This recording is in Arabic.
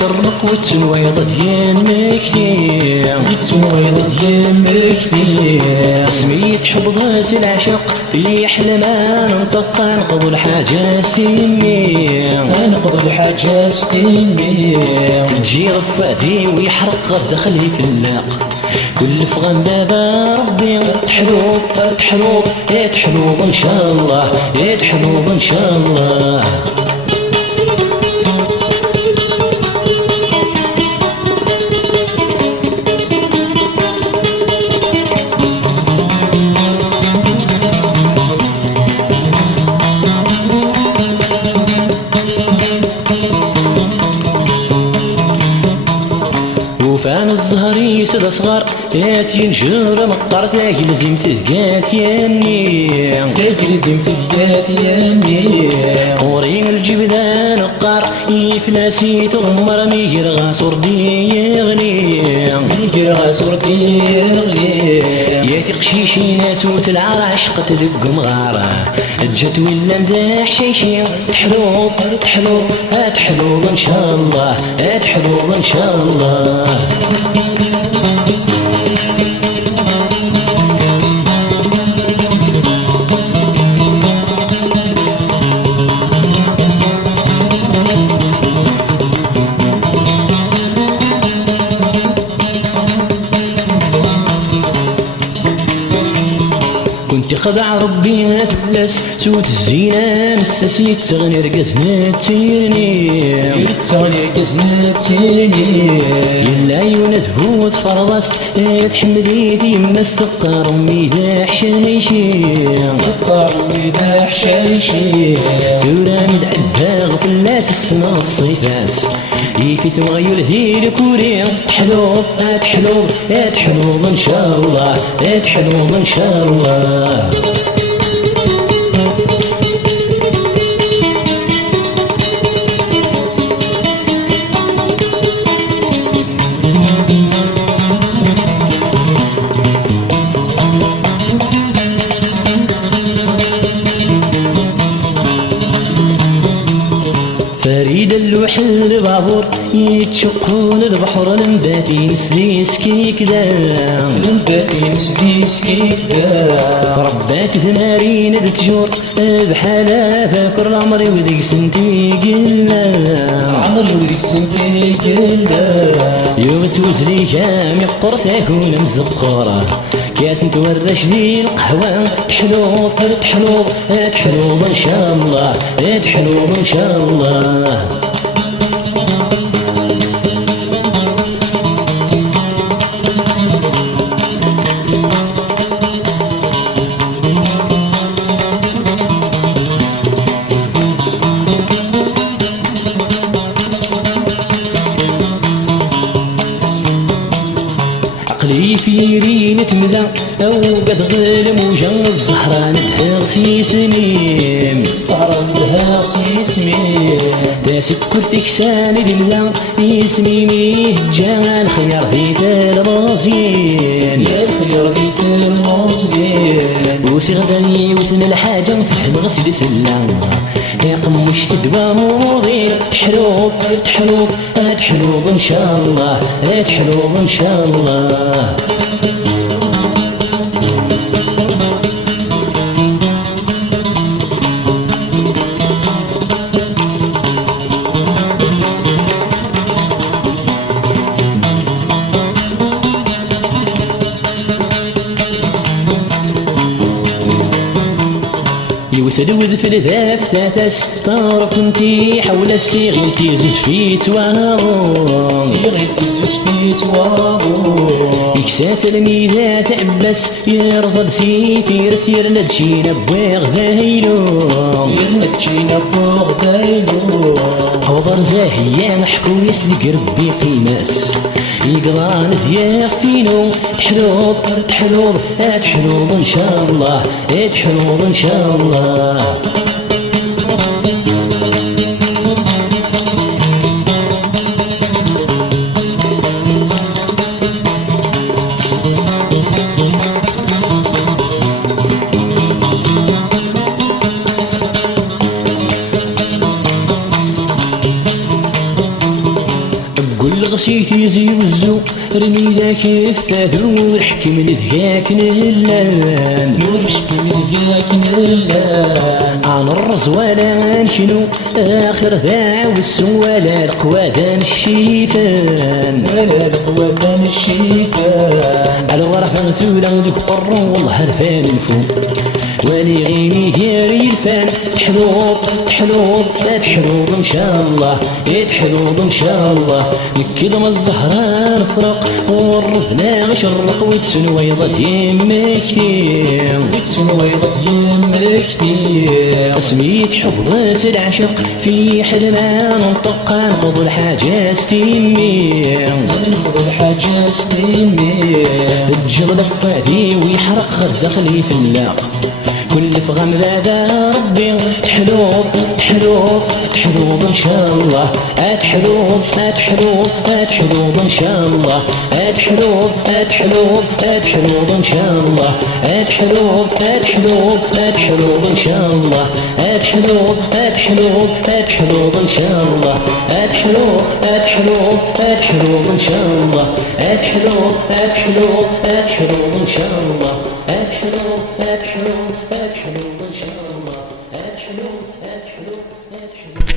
تشرق والتنويض ديالك اسمي تحفظت العشق في أحلام نطق نقض الحاجة ستيني تجي رفاتي ويحرق دخلي في اللاق كل فغان بابا ربي تحلوب تحلوب ان شاء الله تحلوب ان شاء الله وفان الزهر يسد صغار ينجر مقطر تاجلزم تهقات ياني ورين الجبدان نقار يفلاسي تغمر ميجر غاسور دي يغني ياتي قشيشي ناس وتلعر عشق تدق مغارة جات ولا مداح شيشي تحلوب ان شاء الله تحلوب ان شاء الله كنت خضع ربي تبلس سوت الزينة مساسي تغني رقزنا تيرني يلا يوند هو تفرضست تحملي دي يما السقر امي ذا حشايشي تورا مدعبها غفلاس السما الصيفاس يفي تغير ذي الكوري تحلوب ان شاء الله تحلوب ان شاء الله فريد اللوحل البابور يتشقون البحر لنباتي نسليس كيك تربات ثمارين دتجور بحالة فاكر عمري وذيك سنتي قلنا يوغت وزلي جامي قرص يكون مزقورة كاس نتورش ذي القهوة تحلوب ان شاء الله تحلوب ان شاء الله عقلي في رين تملا او قد غلم وجن الزهران بها سيسميم دا سكر فيك ساند لا يسميميه جا الخيار في الموزين وسغداني وثن الحاجة فهم غسل ثلا يقمش تدوى موضي تحلوب ان شاء الله تحلوب ان شاء الله يوثلوذ في الذاف ثاثس طار كنتي حول السيغل تيزز في تواغو يكسات الميذا تعبس يرزد في رس يرند شينا بواغ ذايلو حوضر زاهيا نحكو يسلق ربي قيماس يقضان ثياغ فينو تحلوب ان شاء الله تحلوب ان شاء الله تيزي وزو رمي ذاك الفاد نور حكم لذاك نلان نور حكم لذاك نلان عن الرزوالان شنو آخر ذا والسو ولا القوادان الشيفان ولا القوادان الشيفان الغرف مثولا ذوك قرو والله هرفان الفوق ولي غيني ديري الفان تحلوط تحلوط لا تحلوط ان شاء الله يتحلوط ان شاء الله نكد من الزهران فرق والرفنا غشرق والتنويضة يما كتير والتنويضة يما كتير اسميت حفظ العشق في حلمان نطق نقض الحاجة ستيمي نقض الحاجة ستيمي الجغل فادي ويحرق دخلي في اللاق كل فغم ذا ربي تحلوط تحلوط تحلوط ان شاء الله اتحلوط اتحلوط اتحلوط ان شاء الله اتحلوط اتحلوط اتحلوط ان شاء الله اتحلوط اتحلوط اتحلوط ان شاء الله اتحلوط اتحلوط اتحلوط ان شاء الله اتحلوط اتحلوط اتحلوط ان شاء الله اتحلوط اتحلوط اتحلوط ان شاء الله اتحلوط اتحلوط اتحلوط ان شاء الله اتحلوط اتحلوط اتحلوط